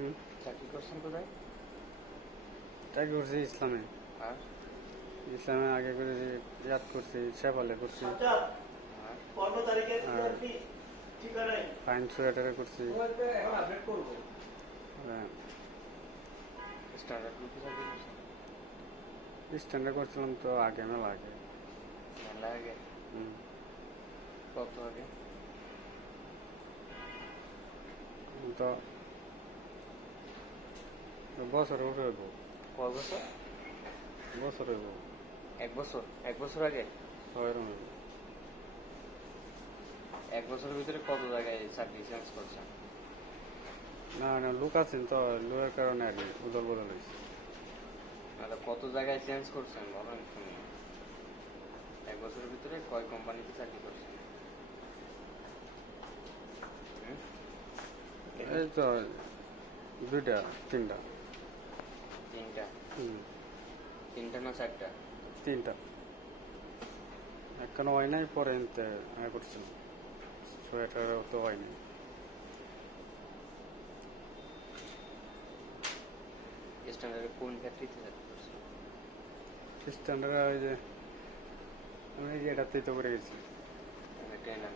হুম, চাকরি করছেন কোথায়? চাকরি করছি ইসলামে। আর ইসলামে আগে করে ইয়াদ করছি, শেফালে করছি, আর 15 তারিখে আর ঠিকানায় ফাইন সোয়েটারে করছি। এখন আপডেট করবো। স্ট্যান্ডার্ড গ্রুপে চাকরি করছেন? স্ট্যান্ডে করছিলাম তো আগে, মেলা আগে। মেলা আগে? হুম, কত আগে? তো বছর উঠে হইব, কয় বছর? বছর হইব, 1 বছর? 1 বছর আগে? ছয়ের হইব। 1 বছরের ভিতরে কত জায়গায় চাকরি চেঞ্জ করছেন? না না, লোক আছেন তো, লোকের কারণে আর কি উদল বদল হয়েছে। মানে কত জায়গায় চেঞ্জ করছেন বলেন শুনি। 1 বছরের ভিতরে কয় কোম্পানিতে চাকরি করছেন? হুম? এই তো 2টা 3টা। তিনটা? হুম, তিনটা না 4টা? 3টা। এখনো হয় নাই, পরে এনতে আগে করছিলাম। সোয়েটারও তো হয় নাই। স্ট্যান্ডার্ডের কোন ফ্যাক্টরিতে চাকরি করছেন? স্ট্যান্ডার্ড ওই যে আমি এই যে এটাতেই তো করে গেছি। ফ্যাক্টরির নাম?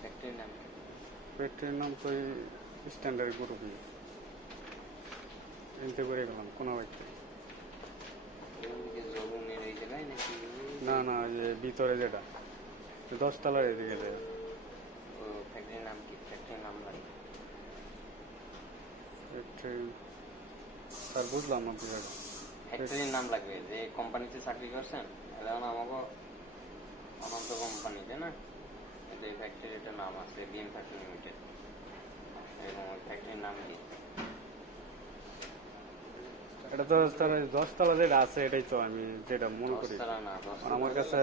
ফ্যাক্টরির নাম? ফ্যাক্টরির নাম তো স্ট্যান্ডার্ড গ্রুপই। এনতে করে গেলাম কোনো ব্যক্তি। ওইদিকে জগুনের এই জায়গায় নাকি? না না, ওই যে ভিতরে যেটা 10 তলার এদিকে যায়। ও ফ্যাক্টরির নাম কি? ফ্যাক্টরির নাম লাগে? ফ্যাক্টরি স্যার বুঝলাম না বিষয়টা। ফ্যাক্টরির নাম লাগবে যে কোম্পানিতে চাকরি করছেন। যেমন আমাকে অনন্ত কোম্পানি, তাই না? এই ফ্যাক্টরিটার নাম আছে ডিএম ফ্যাক্টরি লিমিটেড। এরকম ওই ফ্যাক্টরির নাম কি? এটা তো স্যার 10 তলা যেটা আছে এটাই তো আমি যেটা মনে করি। দশতলা না, আমার কাছে